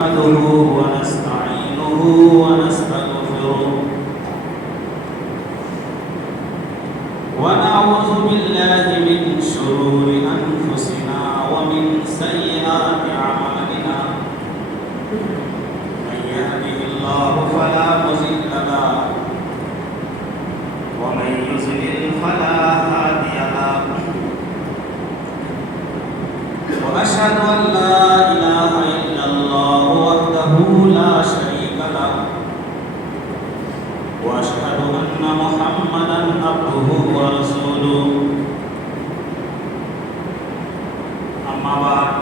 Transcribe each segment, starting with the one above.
نحمده ونستعينه ونستغفره ونعوذ بالله من شرور أنفسنا ومن سيئات أعمالنا من يهده الله فلا مضل له ومن يضلل فلا هادي له وأشهد أن لا إله إلا الله وحده لا شريك له وأشهد أن محمدا عبده ورسوله أما بعد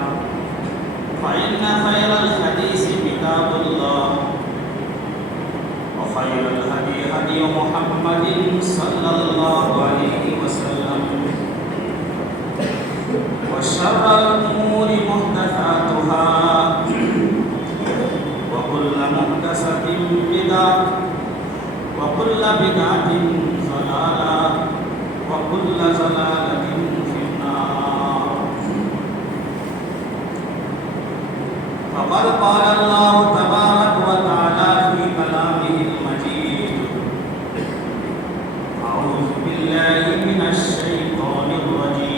فإن خير الحديث كتاب الله وخير الهدي هدي محمد صلى الله عليه وسلم وشر الأمور محدثاتها وكل محدثة بدعة وكل بدعة ضلالة وكل ضلالة في النار فقد قال الله تبارك وتعالى في كلامه المجيد أعوذ بالله من الشيطان الرجيم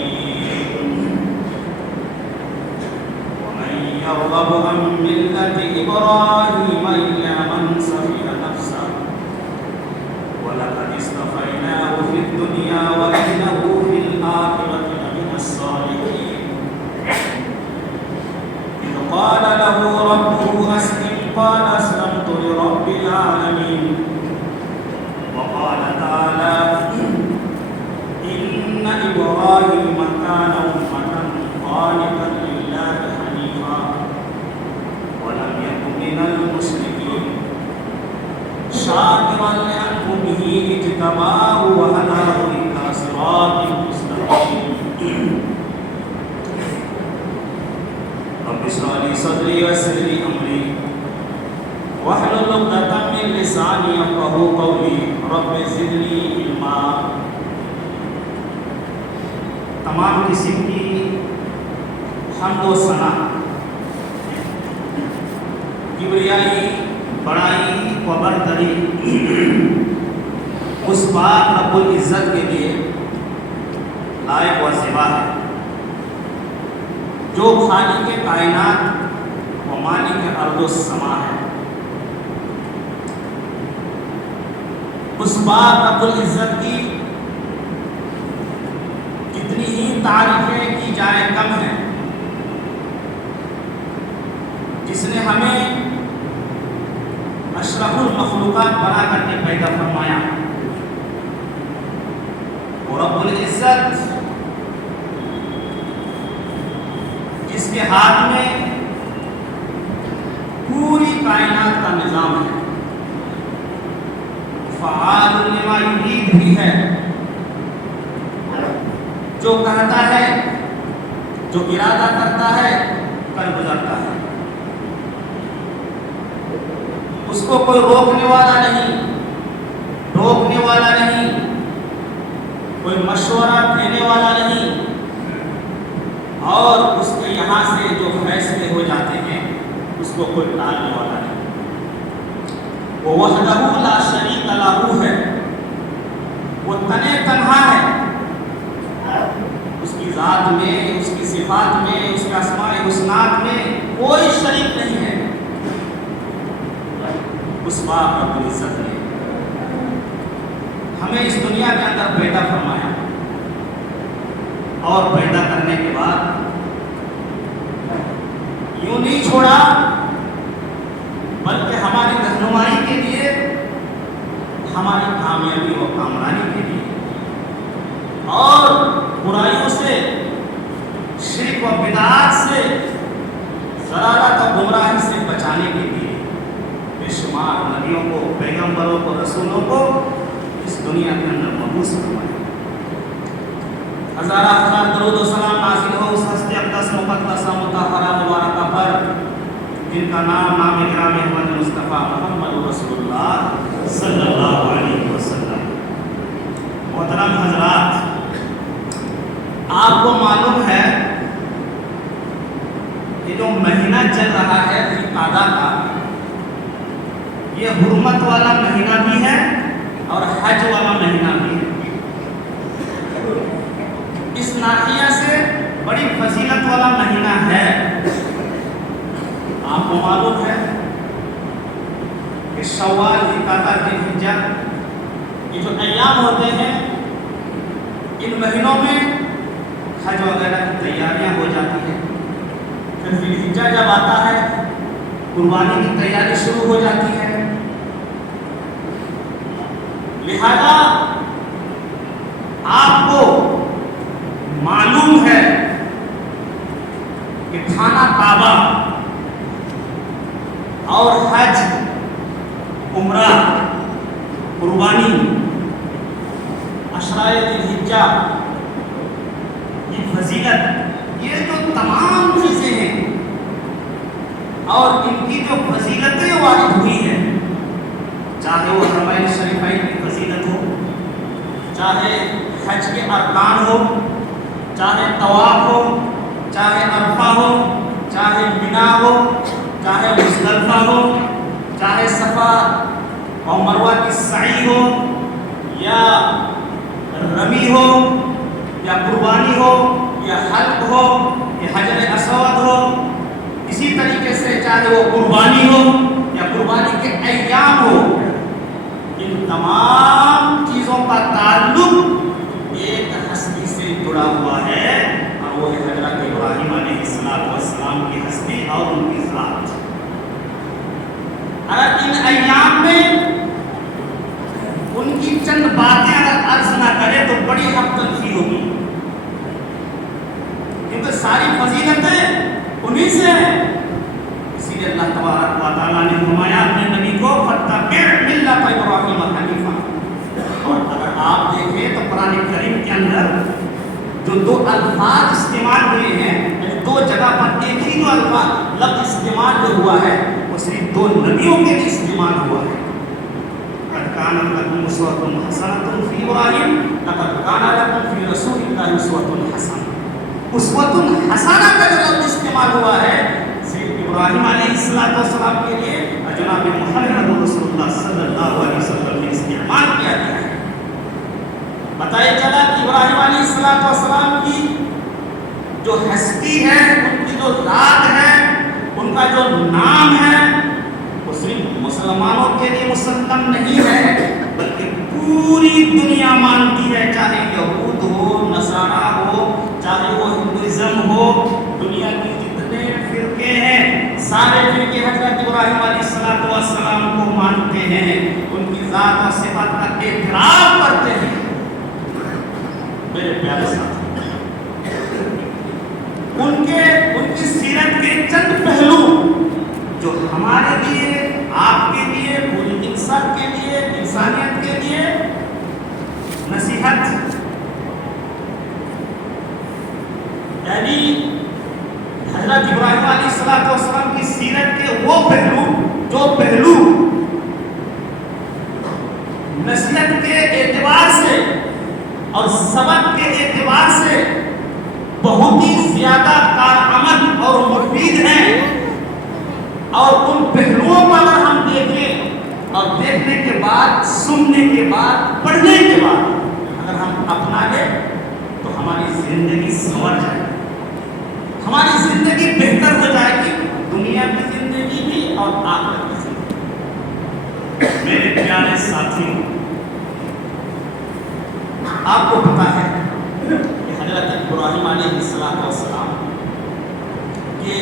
ومن يرغب عن ملة إبراهيم إلا من سفه نفسه ولقد اصطفيناه في الدنيا وإنه في الآخرة لمن الصالحين إذ قال له ربه أسلم قال أسلمت لرب العالمين وقال تعالى إن إبراهيم كان أمة قانتا لله حنيفا ولم يكن من المشركين شاكرا لأنعمه اجتباه وهداه إلى صراط مستقيم رب اشرح لي صدري ويسر لي أمري واحلل عقدة من لساني يفقهوا قولي رب زدني علما. تمام قسم کی حمد و ثنا کبریائی بڑائی و برتری اس پاک رب العزت کے لیے لائق و زیبا ہے جو خالق کائنات و مالک ارض و سما ہے. اس پاک رب العزت کی کتنی ہی تعریفیں کی جائے کم ہیں جس نے ہمیں اشرف المخلوقات بنا کر کے پیدا فرمایا. وہ رب العزت جس کے ہاتھ میں پوری کائنات کا نظام ہے، فعال لما یرید بھی ہے، جو کہتا ہے جو ارادہ کرتا ہے کر گزرتا ہے. اس کو کوئی روکنے والا نہیں، روکنے والا نہیں، کوئی مشورہ دینے والا نہیں، اور اس کے یہاں سے جو فیصلے ہو جاتے ہیں اس کو کوئی ٹالنے والا نہیں. وہ وحدہ لا شریک لہ ہے، وہ تنے تنہا ہے. اس کی ذات میں، اس کی صفات میں، اس کے اسماء حسنات میں کوئی شریک نہیں ہے. اس پاک رب العزت نے ہمیں اس دنیا کے اندر پیدا فرمایا اور پیدا کرنے کے بعد یوں نہیں چھوڑا بلکہ ہماری رہنمائی کے لیے، ہماری کامیابی و کامرانی کے لیے اور برائیوں سے، شرک و بدعات سے، ضلالت و گمراہی سے بچانے کے لیے بے شمار نبیوں کو، پیغمبروں کو، رسولوں کو اس دنیا کے اندر مبعوث فرمایا. ہزارہ ہزار درود و سلام نازل ہو اس ہستی اقدس مقدسہ مطہرہ مبارکہ پر جن کا نام گرامی احمد مصطفیٰ محمد رسول اللہ صلی اللہ علیہ وسلم. محترم حضرات، آپ کو معلوم ہے کہ جو مہینہ چل رہا ہے ذوالقعدہ کا، یہ حرمت والا مہینہ بھی ہے اور حج والا مہینہ بھی ہے۔ اس ناحیہ سے بڑی فضیلت والا مہینہ ہے۔ آپ کو معلوم ہے کہ شوال، ذوالقعدہ، ذوالحجہ، یہ جو ایام ہوتے ہیں ان مہینوں میں حج وغیرہ کی تیاریاں ہو جاتی ہیں۔ پھر ذوالحجہ جب آتا ہے قربانی کی تیاری شروع ہو جاتی ہے۔ لہذا آپ کو معلوم ہے کہ خانہ کعبہ اور حج، عمرہ، قربانی، عشرۂ ذوالحجہ، یہ فضیلت، یہ جو تمام چیزیں ہیں اور ان کی جو فضیلتیں وارد ہوئی ہیں، چاہے وہ حرمین شریفین کی فضیلت ہو، چاہے حج کے ارکان ہو، چاہے طواف ہو، چاہے عرفہ ہو، چاہے منا ہو، چاہے مزدلفہ ہو، چاہے صفا اور مروہ کی سعی ہو، یا رمی ہو، یا قربانی ہو، یا حلق ہو، یا حجر اسود ہو، اسی طریقے سے چاہے وہ قربانی ہو یا قربانی کے ایام ہو، ان تمام چیزوں کا تعلق ایک ہستی سے جڑا ہوا ہے، اور وہ ہے حضرت ابراہیم علیہ السلام کی ہستی اور ان کی ذات۔ اگر ان ایام میں ان کی چند باتیں اگر عرض نہ کرے تو بڑی حق تلفی ہوگی، کیونکہ ساری فضیلتیں انہی سے ہیں۔ اسی لیے اللہ تبارک و تعالیٰ نے فرمایا اپنے نبی کو فَاتَّبِعْ مِلَّةَ إِبْرَاهِيمَ حَنِيفًا۔ اور اگر آپ دیکھیں تو قرآن کریم کے اندر جو دو الفاظ استعمال ہوئے ہیں، دو جگہ پر ایک ہی جو الفاظ لفظ استعمال جو ہوا ہے وہ صرف دو نبیوں کے لیے استعمال ہوا ہے۔ قَدْ كَانَتْ لَكُمْ أُسْوَةٌ حَسَنَةٌ فِي إِبْرَاهِيمَ لَقَدْ كَانَ لَكُمْ فِي رَسُولِ اللَّهِ أُسْوَةٌ حَسَنَةٌ۔ اسوۃ حسنہ کا جو لفظ استعمال ہوا ہے صرف ابراہیم علیہ السلام کے لیے اور جناب محمد رسول اللہ صلی اللہ علیہ وسلم نے استعمال کیا گیا ہے۔ بتایا چلا کہ ابراہیم علیہ السلام کی جو ہستی ہے، ان کی جو ذات ہے، ان کا جو نام ہے، وہ صرف مسلمانوں کے لیے مسلم نہیں ہے بلکہ پوری دنیا مانتی ہے، چاہے یہود ہو، نصارہ ہو، چاہے وہ ہندوازم ہو، دنیا کے جتنے فرقے ہیں سارے فرقے حضرت ابراہیم علیہ السلام کو مانتے ہیں، ان کی ذات و صفات کا اعتراف کرتے ہیں۔ میرے پیارے ساتھی، ان کی سیرت کے چند پہلو جو ہمارے لیے، آپ کے لیے، پوری انسان کے لیے، انسانیت کے لیے نصیحت، یعنی حضرت ابراہیم علیہ السلام کی سیرت کے وہ پہلو جو پہلو نصیحت کے اعتبار سے اور سبق کے اعتبار سے بہت ہی زیادہ کارآمد اور مفید ہیں، اور ان پہلوؤں پر اگر ہم دیکھیں اور دیکھنے کے بعد، سننے کے بعد، پڑھنے کے بعد اگر ہم اپنا لیں تو ہماری زندگی سنور جائے گی، ہماری زندگی بہتر ہو جائے گی، دنیا کی زندگی بھی اور آخرت کی زندگی۔ میرے پیارے ساتھیوں، آپ کو پتا ہے کہ حضرت ابراہیم علیہ السلام کے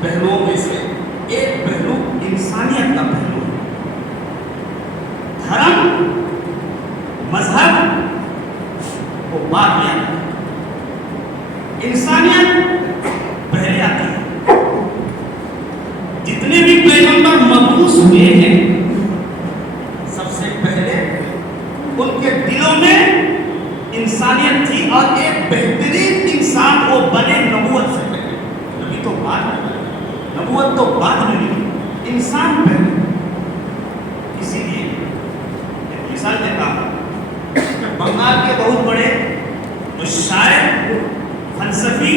پہلوؤں میں سے ایک پہلو انسانیت کا پہلو ہے۔ دھرم، مذہب وہ بعد میں آتا ہے، انسانیت پہلے آتی ہے۔ جتنے بھی پیغمبر مبعوث ہوئے ہیں سب سے پہلے ان کے دلوں میں انسانیت تھی، اور ایک بہترین انسان وہ بنے نبوت سے پہلے۔ نبی تو بعد میں بنے، نبوت تو بعد میں ملی، انسان پہلے۔ اسی لیے ایک مثال دیتا ہوں، بنگال کے بہت بڑے جو شاعر، فلسفی،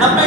90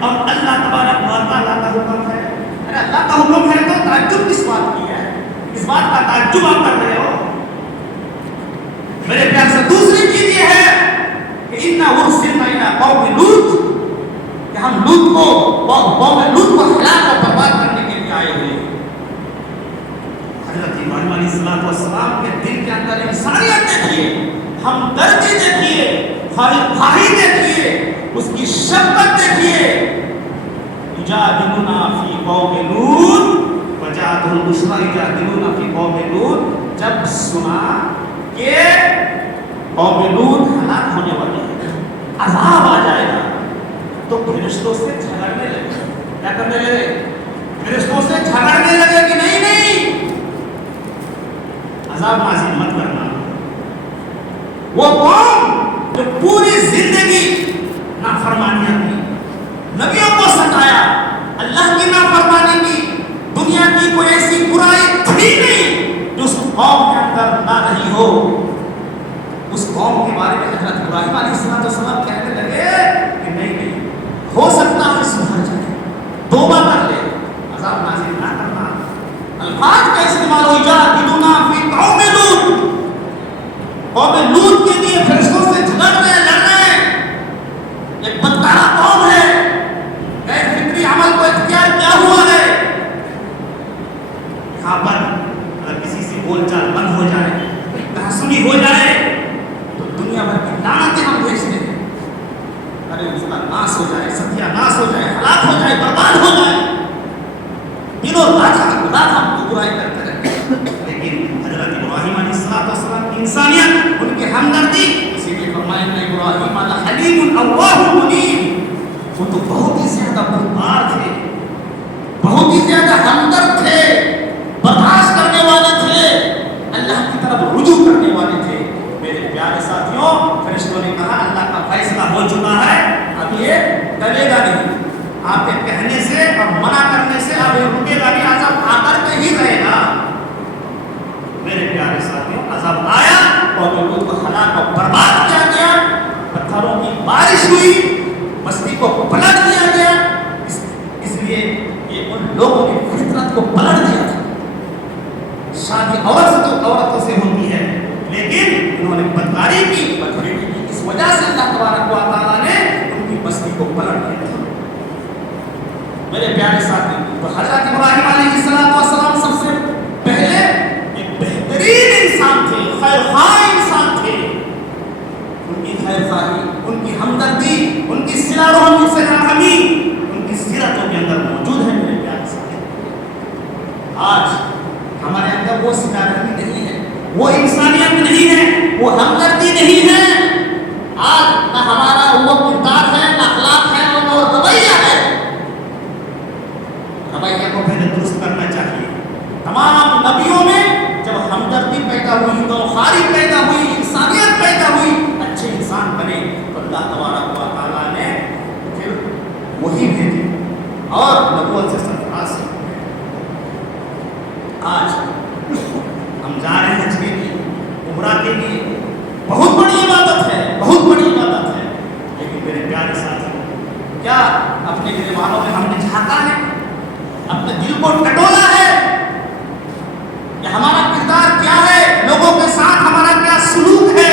اور اللہ تبارک و تعالیٰ کا حکم ہے. اگر اللہ کا حکم ہے تو تعجب کس بات کی ہے؟ اس بات کا تعجب آپ کر رہے ہو. میرے پیار سے دوسری چیز یہ ہے کہ اِنَّا أُرْسِلْنَا إِلَىٰ قَوْمِ لُوط، کہ ہم لوط کو ہلاک اور برباد کرنے کے لیے آئے ہوئے ہیں. حضرت ابراہیم علیہ السلام کے دل کے اندر انسانیت دیکھیے، ہمدردی دیکھیے، خواہی دیکھیے، اس کی شفقت دیکھیے. یجادلونا فی قوم لوط وجاءتہ البشریٰ یجادلونا فی قوم لوط. جب سنا کہ قوم لوط ہلاک ہونے والے ہیں، عذاب آ جائے گا، تو فرشتوں سے جھگڑنے لگے. کیا کرنے لگے؟ فرشتوں سے جھگڑنے لگے کہ نہیں نہیں عذاب نازل مت کرنا. وہ قوم جو پوری زندگی نافرمانیاں کی، نبیوں کو ستایا، اللہ کی نافرمانی کی، دنیا کی کوئی ایسی برائی تھی نہیں جو اس قوم کے اندر نہ رہی ہو. اس قوم کے بارے میں حضرت ابراہیم علیہ السلام کہنے لگے کہ نہیں ہو سکتا ہے سدھر جائے، توبہ کر لے، عذاب نازل نہ کرنا. الفاظ کا استعمال ہو یجادلونا فی قوم لوط. قوم لوط کے لیے فرشتوں سے جھگڑ رہے ہیں، لڑ رہے ہیں. ایک بدکارہ قوم ہے، غیر فطری عمل کو اختیار کیا ہوا ہے. یہاں پر اگر کسی سے بول چال بند ہو جائے، تحسنی ہو جائے، تو دنیا بھر کی لعنتیں ہم بھیجتے ہیں. ارے اس کا ناس ہو جائے، ستیہ ناس ہو جائے، ہلاک ہو جائے، برباد ہو جائے. دنوں رات ہم کو برائی کرتے رہتے. لیکن حضرت ابراہیم علیہ السلام کی انسانیت، ان کی ہمدردی، اسی لیے فرمایا کہ ابراہیم حلیم اوّاہ منیب. وہ تو بہت ہی زیادہ بردبار تھے، بہت ہی زیادہ ہمدرد تھے، برداشت کرنے والے تھے، اللہ کی طرف رجوع کرنے والے تھے. میرے پیارے ساتھیوں، فرشتوں نے کہا اللہ کا فیصلہ ہو چکا ہے، اب یہ ٹلے گا نہیں. آپ کے کہنے سے اور منع کرنے سے اب یہ رکے گا نہیں، عذاب آ کر کے ہی رہے گا. میرے پیارے ساتھیوں، عذاب آیا اور لوگوں کو ہلاک اور برباد کیا گیا. پتھروں کی بارش ہوئی، بستی کو پلٹ دیا گیا. اس لیے یہ ان لوگوں نے فطرت کو پلٹ دیا تھا. شادی عورتوں سے ہوتی ہے، لیکن انہوں نے بدکاری کی، بدفریبی کی. اس وجہ سے اللہ تبارک و تعالیٰ نے ان کی بستی کو پلٹ دیا تھا. میرے پیارے ساتھی، تو حضرت ابراہیم علیہ السلام سب سے پہلے ایک بہترین انسان تھے، خیر خواہ انسان تھے. ان کی خیر خواہی، ان کی ہمدردی، ان کی صلہ رحمی سے رحمی ان کی سیرتوں کے اندر موجود ہے. میرے پیارے ساتھی، آج ہمارے اندر وہ صلہ رحمی نہیں ہے، وہ انسانیت نہیں ہے، وہ ہمدردی نہیں ہے. آج نہ ہمارا وہ کردار ہے، نہ اخلاق ہے، اور نہ رویہ ہے. رویہ کو پہلے درست کرنا چاہیے. تمام نبیوں میں جب ہمدردی پیدا ہوئی، توخاری پیدا ہوئی، انسانیت پیدا ہوئی، اچھے انسان بنے، تو اللہ تبارک و تعالیٰ نے پھر وہی بھیجے اور نبوت سے سرفراز کیا. آج ہم جا رہے ہیں حج کے لیے، عمرہ کے لیے. بہت بڑی عبادت ہے، بہت بڑی عبادت ہے. لیکن میرے پیارے ساتھی، کیا اپنے گریبانوں میں ہم نے جھانکا ہے؟ اپنے دل کو ٹٹولا ہے کہ ہمارا کردار کیا ہے؟ لوگوں کے ساتھ ہمارا کیا سلوک ہے؟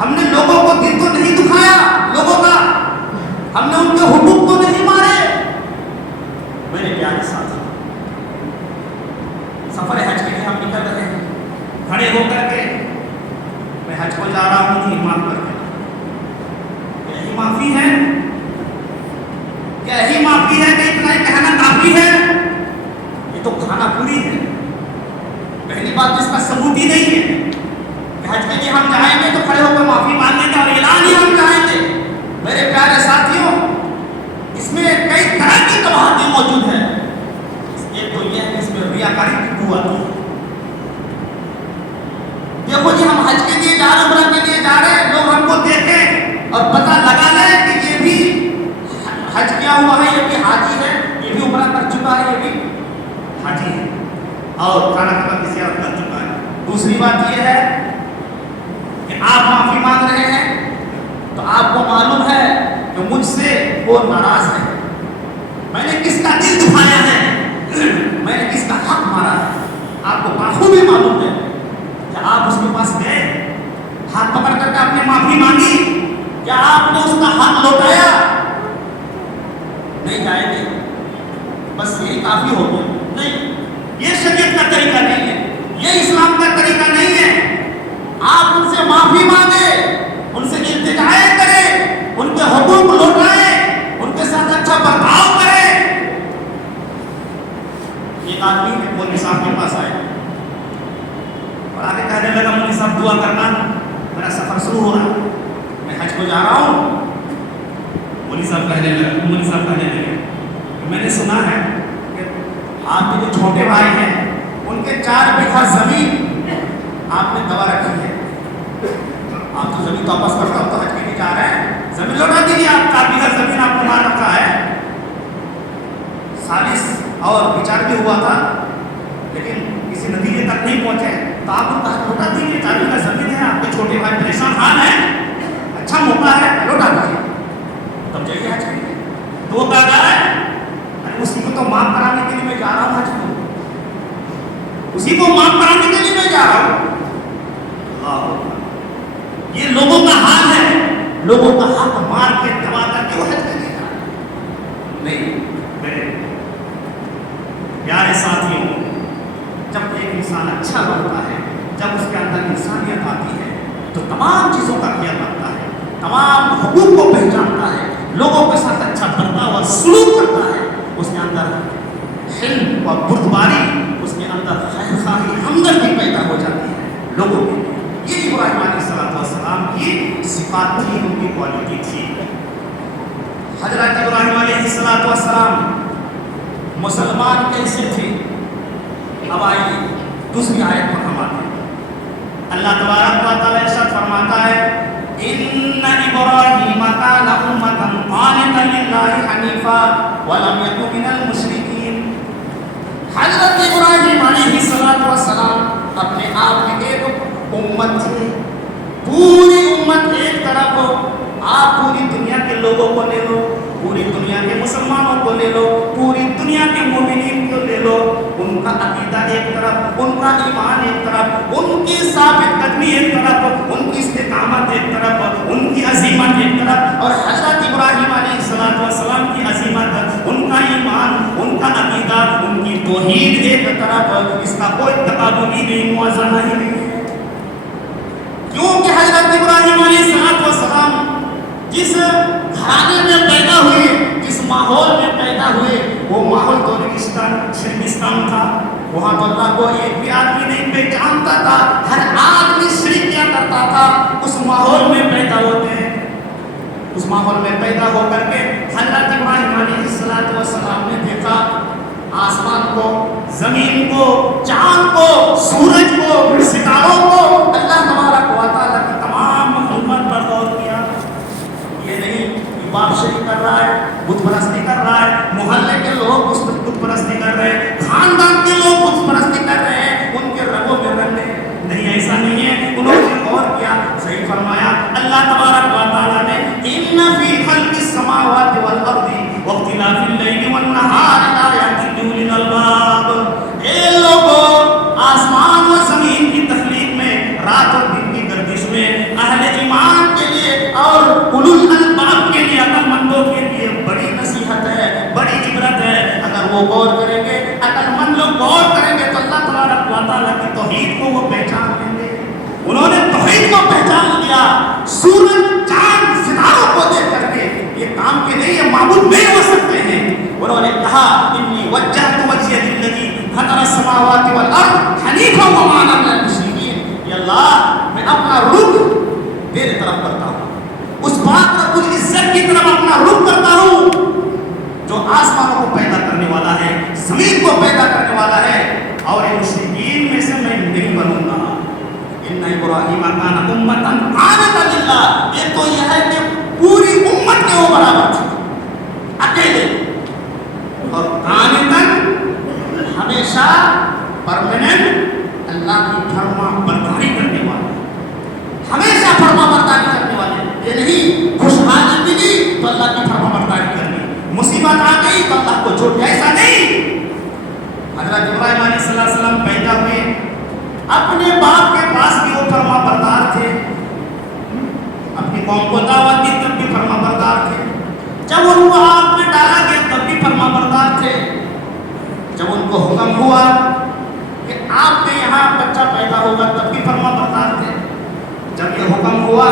ہم نے لوگوں کو دل تو نہیں دکھایا لوگوں کا، ہم نے ان کے حقوق کو نہیں مارے. میرے پیارے ساتھی، سفر حج کے لیے ہم نکل رہے ہیں، کھڑے ہو کر کے میں حج کو جا رہا ہوں، مجھے معاف کر دیں. یہی معافی ہے؟ کیا یہی معافی ہے کہ اتنا ہی کہنا کافی ہے؟ یہ تو کھانا پوری ہے. پہلی بات اس کا ثبوت ہی نہیں ہے کہ حج کے لیے ہم جائیں گے تو کھڑے ہو کر معافی مانگیں گے اور اعلان ہی ہم جائیں گے. میرے پیارے ساتھیوں، اس میں کئی طرح کی قباحتیں موجود ہیں. ایک تو یہ ہے کہ اس میں ریاکاری کی بو آتی ہے. دیکھو جی، ہم حج کے لیے جا رہے ہیں، عمرہ کے لیے جا رہے ہیں، لوگ ہم کو دیکھیں اور پتہ لگا لیں کہ یہ بھی حج کیا ہوا ہے، یہ بھی حاجی ہے، یہ بھی عمرہ کر چکا ہے، یہ بھی حاجی ہے اور کھانا کھانا کی زیارت کر چکا ہے. دوسری بات یہ ہے کہ آپ معافی مانگ رہے ہیں تو آپ کو معلوم ہے کہ مجھ سے وہ ناراض ہے، میں نے کس کا دل دکھایا ہے، میں نے کس کا حق مارا ہے۔ آپ کو بخوبی معلوم ہے کہ آپ اس کے پاس گئے، ہاتھ پکڑ کر کے آپ نے معافی مانگی، کیا آپ نے اس کا حق لوٹایا؟ نہیں جائیں گے، بس یہی کافی ہو گیا۔ نہیں، یہ شریعت کا طریقہ نہیں ہے، یہ اسلام کا طریقہ نہیں ہے۔ آپ ان سے معافی مانگے، ان سے التجائے کریں، ان کے حقوق لوٹائیں، ان کے ساتھ اچھا برتاؤ کریں۔ ایک آدمی مولوی صاحب کے پاس آئے اور آگے کہنے لگا مولوی صاحب دعا کرنا، میرا سفر شروع ہو رہا ہے، میں حج کو جا رہا ہوں۔ مولوی صاحب کہنے لگے میں نے سنا ہے کہ آپ کے جو چھوٹے بھائی ہیں ان کے 4 بیگھہ زمین آپ نے دبا رکھی ہے، آپ تو زمین واپس کرتا ہو تو حج کے لیے جا رہے ہیں، زمین لوٹا دیجیے، آپ 4 بیگھہ زمین آپ نے مار رکھا ہے۔ سالس اور بچار بھی ہوا تھا لیکن کسی نتیجے تک نہیں پہنچے، تو آپ ان کا حج لوٹا دیجیے، 4 بیگھہ زمین ہے، آپ کے چھوٹے بھائی پریشان حال ہیں، اچھا موقع ہے، لوٹا دیجیے، تب جائیے حج کے لیے۔ تو وہ کہا جا رہا ہے اسی کو تو معاف کرانے کے لیے میں جا رہا ہوں حج کو، اسی کو معاف کرانے کے لیے میں جا رہا ہوں۔ یہ لوگوں کا حال ہے، لوگوں کا حق مار کے دبا کر کے وہ حج کے لیے جا رہا ہے۔ نہیں میرے پیارے ساتھیوں، جب ایک انسان اچھا بنتا ہے، جب اس کے اندر انسانیت آتی ہے تو تمام چیزوں کا خیال رکھتا ہے، تمام حقوق کو پہچانتا ہے، لوگوں کے ساتھ اچھا برتاؤ اور سلوک کرتا ہے، اس کے اندر حلم اور بردباری، اس کے اندر خیر خواہی، ہمدردی پیدا ہو جاتی ہے لوگوں کے لیے۔ یہ ابراہیم علیہ السلام کی صفات تھی، ان کی کوالٹی تھی۔ حضرت ابراہیم علیہ السلام مسلمان کیسے تھے؟ اب آئیے دوسری آیت پر ہم آتے ہیں۔ اللہ تبارک و تعالی ارشاد فرماتا ہے ان ابراہیم کان امۃ قانتا للہ حنیفا ولم یکن من المشرکین۔ حضرت ابراہیم علیہ السلام اپنے آپ میں ایک امت تھے، پوری امت ایک طرف ہو، آپ پوری دنیا کے لوگوں کو لے لو، پوری دنیا کے مسلمانوں کو لے لو، پوری دنیا کے مومنین کو لے لو، ان کا عقیدہ ایک طرف، ان کا ایمان ایک طرف، ان کی ثابت قدمی ایک طرف، ان کی استقامت ایک طرف، ان کی عظیمت ایک طرف، اور حضرت ابراہیم علیہ السلام کی عظیمت، ان کا ایمان، ان کا عقیدہ، ان کی توحید ایک طرف، اس کا کوئی تقابلی نہیں، موازنہ ہی نہیں ہے۔ کیونکہ حضرت ابراہیم علیہ السلام جس گھرانے میں پیدا ہوئے، جس ماحول میں پیدا ہوئے، وہ ماحول تو شرکستان تھا، وہاں تو اللہ کو ایک بھی آدمی نہیں پہچانتا تھا، ہر آدمی شرک کیا کرتا تھا۔ اس ماحول میں پیدا ہوتے ہیں، اس ماحول میں پیدا ہو کر کے حضرت ابراہیم علیہ السلام نے دیکھا آسمان کو، زمین کو، چاند کو، سورج کو، ستاروں کو، اللہ تبارک و تعالیٰ کی تمام مخلوقات پر غور کیا۔ یہ نہیں کہ باپ شریک کر رہا ہے، بت پرستی کر رہا ہے، محلے کے لوگ اس بت پرستی کر رہے ہیں، خاندان کے لوگ بت پرستی کر رہے ہیں، ان کے رگوں میں رنگ نہیں، ایسا نہیں ہے۔ انہوں نے غور کیا، صحیح فرمایا اللہ تبارک و تعالیٰ نے ان فی خلق السماوات والارض واختلاف اللیل والنہار لآیات لأولی الالباب۔ اے لوگوں، آسمان و زمین کی تخلیق میں، رات اور دن کی گردش میں، اہل ایمان کے لیے اور اولو الالباب کے لیے، عقل مندوں کے لیے بڑی نصیحت ہے، بڑی عبرت ہے۔ اگر وہ غور کریں گے، عقل مند لوگ غور کریں گے تو اللہ تبارک و تعالیٰ کی توحید کو وہ پہچان لیں گے۔ انہوں نے توحید کو پہچان لیا، سورج، چاند، ستاروں کو دیکھ کر کے یہ کام کے نہیں، یہ معبود نہیں ہو سکتے ہیں۔ انہوں نے کہا انی وجہت وجہی للذی فطر السماوات والارض حنیفا وما انا من المشرکین۔ یا اللہ، میں اپنا رخ تیرے طرف کرتا ہوں، اس پاک رب العزت کی طرف اپنا رخ کرتا ہوں جو آسمانوں کو پیدا کرنے والا ہے، زمین کو پیدا کرنے والا ہے، اور ان مشرکین میں سے میں نہیں بنوں گا۔ ان ابراہیم کان امۃ قانتا للہ، یہ تو یہ ہے کہ پوری امت کے وہ برابر تھے، اکیلے، اور قانتا ہمیشہ پرماننٹ اللہ کی فرما برداری کرنے والے، ہمیشہ فرما برداری کرنے والے۔ یہ نہیں مصیبت آ گئی تو اللہ کو چھوڑ، ایسا نہیں۔ حضرت ابراہیم علیہ السلام پیدا ہوئے، اپنے باپ کے پاس بھی وہ فرما بردار تھے، اپنی قوم کو دعوت دی تب بھی فرما بردار تھے، جب ان کو آگ میں ڈالا گیا تب بھی فرما بردار تھے، جب ان کو حکم ہوا کہ آپ کے یہاں بچہ پیدا ہوگا تب بھی فرما بردار تھے، جب یہ حکم ہوا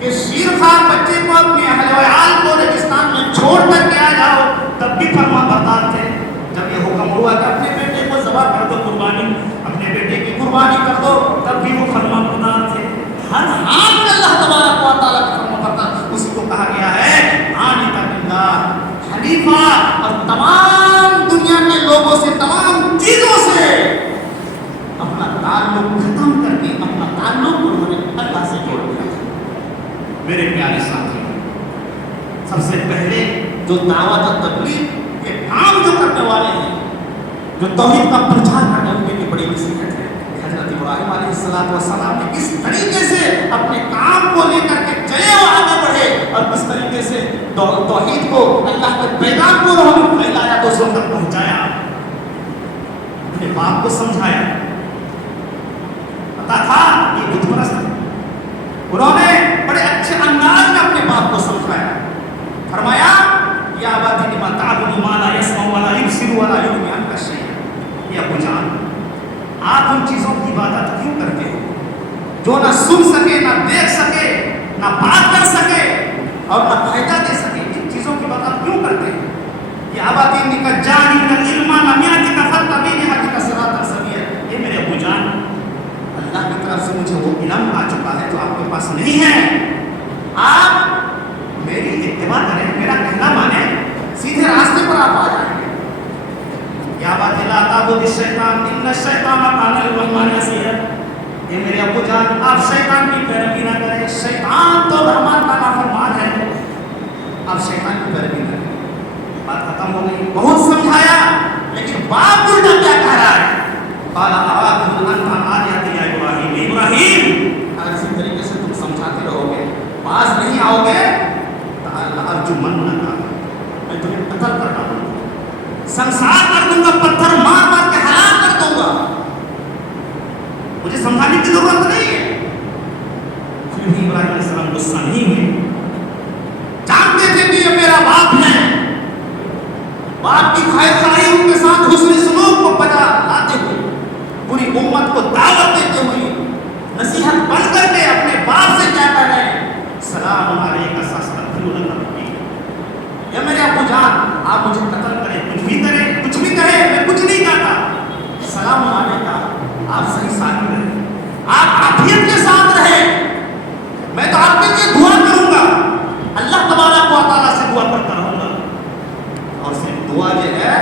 کہ شیرخوار بچے کو اپنے اہل و عیال کو ریگستان میں چھوڑ کر کے آ جاؤ تب بھی فرما بردار تھے، جب یہ حکم ہوا کہ اپنے بیٹے کو ذبح کر دو، قربانی اپنے بیٹے کی قربانی کر دو تب بھی وہ فرما بردار تھے۔ ہر حال میں اللہ تبارک و تعالیٰ کا فرما بردار، اسی کو کہا گیا ہے حنیفا باللہ، حنیفہ، اور تمام دنیا کے لوگوں سے، تمام چیزوں سے اپنا تعلق ختم کر کے اپنا تعلق انہوں نے اللہ سے جوڑ دیا۔ میرے پیارے ساتھی، سب سے پہلے جو دعوت اور تبلیغ کے کام جو کرنے والے ہیں، جو توحید کا پرچار کرنے ان کے لیے بڑی نصیحت ہے۔ حضرت ابراہیم علیہ السلام نے کس طریقے سے اپنے کام کو لے کر کے چلے وہ آگے بڑھے، اور کس طریقے سے توحید کو، اللہ کے پیغام کو انہوں نے پھیلایا، دوسروں تک پہنچایا، اپنے باپ کو سمجھایا۔ پتا تھا یہ بت پرست ہے، انہوں نے بڑے اچھے انداز میں اپنے باپ کو سمجھایا، فرمایا یا ابا لما تعبد ما لا يسمع ولا يبصر ولا يغني عنك شيئا، یہ ابو جان آپ ان چیزوں کی عبادت کیوں کرتے ہو جو نہ سن سکے، نہ دیکھ سکے، نہ بات کر سکے اور نہ فائدہ دے سکے، ان چیزوں کی عبادت کیوں کرتے ہیں؟ یہ ابا کا جان العلم لم يأتك فاتبعني اهدك صراطا سويا، یہ میرے ابو جان اللہ کی طرف سے مجھے وہ علم آ چکا ہے جو آپ کے پاس نہیں ہے، آپ میری اتباع کریں، میرا کہنا مانیں، سیدھے راستے پر آپ آ جائیں گے۔ یا بات لا تعبد الشیطان ان الشیطان کان للرحمن عصیا، یہ میرے ابو جان آپ شیطان کی پیروی نہ کریں، شیطان تو رحمان کا نافرمان ہے، آپ شیطان کی پیروی نہ کریں۔ بات ختم ہو گئی، بہت سمجھایا، لیکن باپ الٹا کیا کہہ رہا ہے؟ قال اراغب انت آلیاتی یا ابراہیم، ابراہیم اگر اسی طریقے سے تم سمجھاتے رہو گے، پاس نہیں آؤ گے تو اللہ ارجمنک، میں تمہیں قتل کر ڈالوں گا، سنسار کر دوں گا، پتھر مار مار کے ہلاک کر دوں گا، مجھے سمجھانے کی ضرورت نہیں ہے۔ پھر بھی ابراہیم علیہ السلام غصہ نہیں ہوئے، جانتے تھے کہ یہ میرا باپ ہے، باپ کی خواہش ان کے ساتھ حسن سلوک کو بجا لاتے ہوئے، پوری امت کو دعوت دیتے ہوئے، نصیحت بن کر کے اپنے باپ سے کیا کہہ رہے ہیں؟ سلام علیک استغفر لک ربی، یا میرے ابو جان آپ مجھے قتل کریں، کچھ بھی کریں، کچھ بھی کہیں، میں کچھ نہیں کہتا، سلام علیک، آپ صحیح ساتھ رہیں، آپ عافیت کے ساتھ رہیں، میں تو آپ کے لیے دعا کروں گا، اللہ تبارک و تعالیٰ سے دعا کرتا رہوں گا، اور صرف دعا جو ہے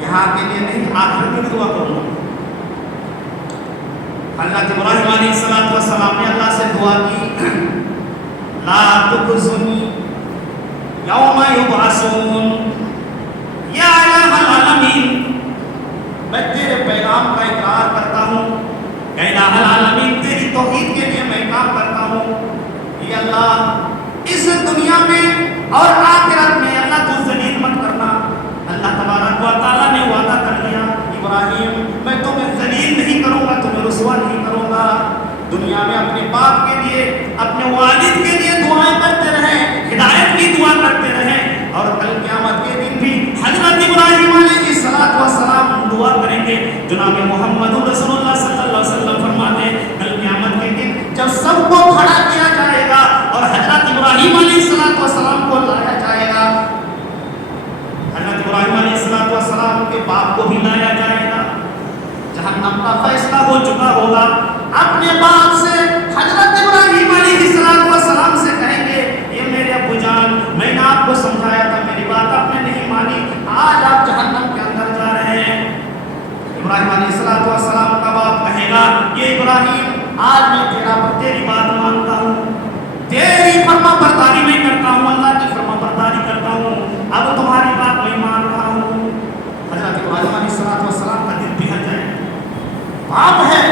یہاں کے لیے نہیں، آخرت میں بھی دعا کروں گا۔ حضرت ابراہیم علیہ السلام نے اللہ سے دعا کی، لا تخزنی یوم یبعثون یا الہ العالمین، میں تیرے پیغام کا اقرار کرتا ہوں، اے الہ العالمین تیری توحید کے لیے میں کام کرتا ہوں، یہ اللہ اس دنیا میں اور آخرت میں اللہ تو ذلیل مت کرنا۔ اللہ تبارک و تعالیٰ نے وعدہ کر لیا، ابراہیم میں تمہیں ذلیل نہیں کروں گا، تمہیں رسوا نہیں کروں گا۔ دنیا میں اپنے باپ کے لیے، اپنے والد کے لیے دعائیں کرتے رہیں، ہدایت کی دعا کرتے رہیں، اور کل قیامت کے دن بھی حضرت ابراہیم علیہ السلام دعا کریں گے۔ جناب محمد رسول اللہ صلی اللہ علیہ وسلم فرماتے ہیں کل قیامت کے دن جب سب کو کھڑا کیا جائے گا اور حضرت ابراہیم علیہ السلام کو لایا جائے گا، حضرت ابراہیم علیہ السلام کے باپ کو بھی لایا جائے گا، جہنم کا فیصلہ ہو چکا ہوگا، اپنے باپ سے حضرت ابراہیم علیہ السلام سے کہیں گے یہ میرے ابو جان میں نے آپ کو سمجھایا تھا، میری بات آپ نے نہیں مانی، آج آپ جہنم کے اندر جا رہے ہیں۔ ابراہیم علیہ السلام کا باپ کہے گا یہ ابراہیم آج میں تیری بات مانتا ہوں، تیری فرما برداری میں کرتا ہوں، اللہ کی فرما برداری کرتا ہوں، اب تمہاری بات میں مان رہا ہوں۔ حضرت ابراہیم علیہ السلام کا دل پگھل جائے، باپ ہے،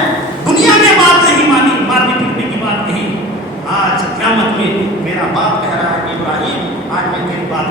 دنیا میں بات نہیں مانی، مارنے پیٹنے کی بات نہیں، آج قیامت میں میرا باپ کہہ رہا ہے کہ ابراہیم آج میں تیری بات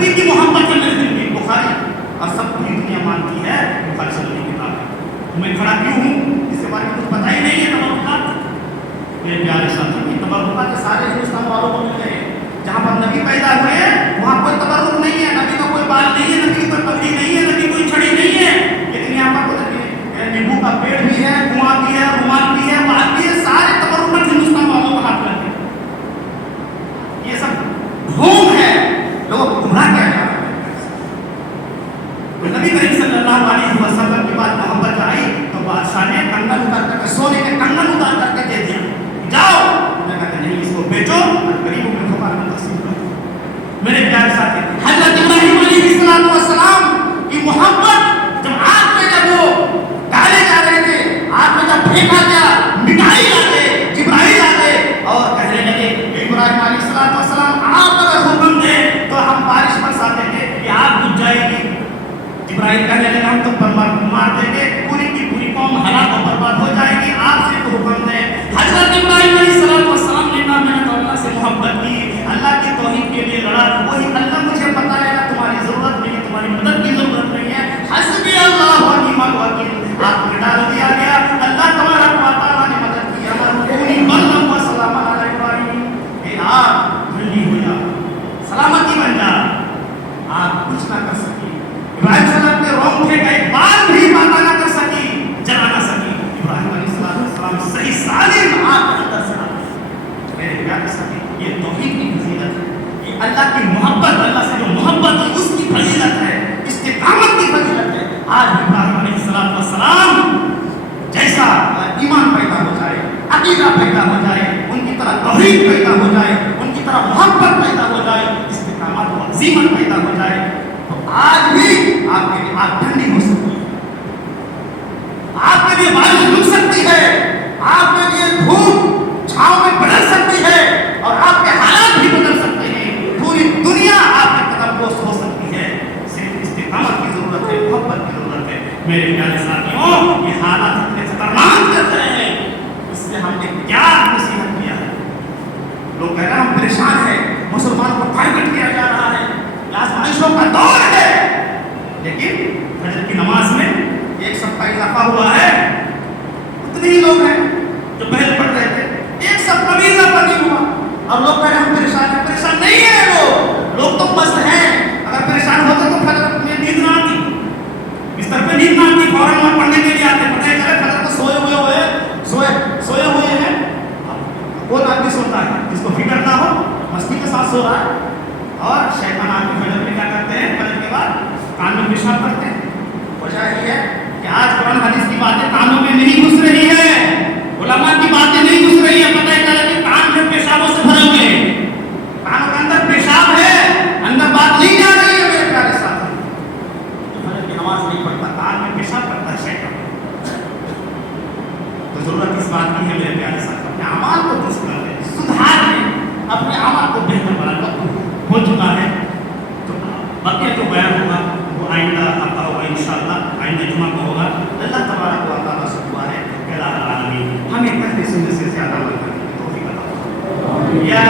نبی کی محبت ہے میرے دل میں. بخاری اور سب پوری دنیا مانتی ہے بخاری صلی اللہ علیہ وسلم. میں کھڑا کیوں ہوں اس کے بارے میں کچھ پتہ ہی نہیں ہے. تبرکات میرے پیارے ساتھی کی تبرکات سارے ہندوستان والوں کو مل گئے. جہاں پر نبی پیدا ہوئے ہیں وہاں کوئی تبرک نہیں ہے, نبی کا کوئی بال نہیں ہے, نبی کی کوئی پگڑی نہیں ہے, نبی کوئی چھڑی نہیں ہے. لیکن یہاں پر نیبو کا پیڑ بھی ہے, کنواں بھی ہے, رومال بھی ہے, بال بھی ہے, سارے تبرکات ہندوستان والوں کو ہاتھ لگے. یہ سب ڈھونگ ہے, لوگ گمراہ کیا جا رہے ہیں. نبی کریم صلی اللہ علیہ وسلم کے بعد محبت آئی تو بادشاہ نے کنگن اتار کر کے, سونے کے کنگن اتار کر کے دے دیا, جاؤ. میں کہا نہیں, اس کو بیچو اور غریبوں میں فقراء میں تقسیم کرو. میرے پیارے ساتھی, حضرت ابراہیم علیہ السلام کی محبت جب آگ میں جب وہ ڈالے جا رہے تھے, آگ میں جب پھینکا گیا, مٹھائی آ گئے, جبرائیل آ گئے اور کہنے لگے ابراہیم علیہ السلام آپ اگر حکم دیں تو ہم بارش برسا دیں گے, کہ آگ بجھ جائے گی. ابراہیم کہنے لگے ہم تو مار دیں گے, پوری کی پوری قوم ہلاک و برباد ہو جائے گی, آپ سے تو حکم دیں. حضرت ابراہیم علیہ السلام نے کہا میں نے تو اللہ سے محبت کی, اللہ کی توحید کے لیے لڑا, وہی اللہ مجھے بتائے گا تمہاری ضرورت نہیں, تمہاری مدد کی ضرورت نہیں ہے. حسبی اللہ و نعم الوکیل, آپ کو ڈال دیا گیا, اللہ تبارک و تعالیٰ نے مدد کی. امرونی بلغ و سلام علی ابراہیم, اے آپ ٹھنڈی ہو جا, سلامتی بن جا, آپ کچھ نہ کر سکی. ابراہیم صلی اللہ علیہ وسلم کے رونگ تھے کہ ایک بار بھی ماتا نہ کر سکی, جلا نہ سکی. ابراہیم علیہ السلام صحیح سالم آپ کے اندر سے آ. میرے پیارے ساتھی, یہ توحید کی فضیلت ہے, یہ اللہ کی محبت, اللہ سے جو محبت ہے اس کی فضیلت ہے, استقامت کی فضیلت ہے. آج ابراہیم علیہ السلام جیسا ایمان پیدا ہو جائے, عقیدہ پیدا ہو جائے, ان کی طرح توحید پیدا ہو جائے, ان کی طرح محبت پیدا ہو جائے, استقامت و عزیمت پیدا ہو جائے, تو آج بھی آپ کے لیے آگ ٹھنڈی ہو سکتی ہے, آپ کے لیے بارش رک سکتی ہے, آپ کے لیے دھوپ چھاؤں میں بدل سکتی ہے, اور آپ کے حالات بھی بدل سکتے ہیں. پوری دنیا آپ کے قدم پوش ہو سکتی ہے. صرف استقامت کی ضرورت ہے, محبت کی ضرورت ہے. میرے پیارے ساتھیوں, یہ حالات اتنے خطرناک چل رہے ہیں, اس سے ہم نے کیا نصیحت کیا ہے. لوگ کہہ رہے ہیں ہم پریشان ہیں, مسلمان کو ٹارگٹ کیا جا رہا ہے, آزمائشوں کا دور ہے. لیکن فجر کی نماز میں ایک سب کا اضافہ ہوا ہے, اتنے ہی لوگ ہیں جو پہلے پڑھ رہے تھے, ایک سب کا بھی اضافہ نہیں ہوا, اور لوگ کہہ رہے ہیں ہم پریشان ہیں. پریشان نہیں ہے لوگ تو مست ہیں. اگر پریشان ہوتے تو فجر میں نیند نہ آتی, بستر پہ نیند نہ آتی, فوراً وہاں پڑھنے کے لیے آتے. پتہ چلے فجر کو سوئے ہوئے ہیں. کون آدمی سوتا ہے جس کو فکر نہ ہو, مستی کے ساتھ سو رہا ہے, اور شیطان آدمی فجر میں کیا کرتے ہیں, فجر کے بعد کان میں پیشاب کرتے ہیں. وجہ یہ ہے کہ آج قرآن حدیث کی باتیں کانوں میں نہیں گھس رہی ہے, علماء کی باتیں نہیں گھس رہی ہے. پتہ چلا کہ کان میں پیشابوں سے بھرے ہوئے ہیں, کانوں کے اندر پیشاب ہے, اندر بات نہیں جا رہی ہے. میرے پیارے ساتھی, جو فجر کی نماز نہیں پڑھتا, کان میں پیشاب کرتا ہے شیطان. تو ضرورت اس بات کی ہے میرے پیارے ساتھی, اپنے اعمال کو درست کر لیں, سدھار لیں, اپنے اعمال کو بہتر بنا. وقت ہو چکا ہے, تو باقی جو بیان ہوگا وہ آئندہ ہفتہ ہوگا انشاءاللہ, آئندہ جمعہ کو ہوگا. اللہ تبارک و تعالیٰ سے دعا ہے کہ العالمین ہمیں پہلے سننے سے زیادہ عمل کرنے کی توفیق عطا فرمائے. یا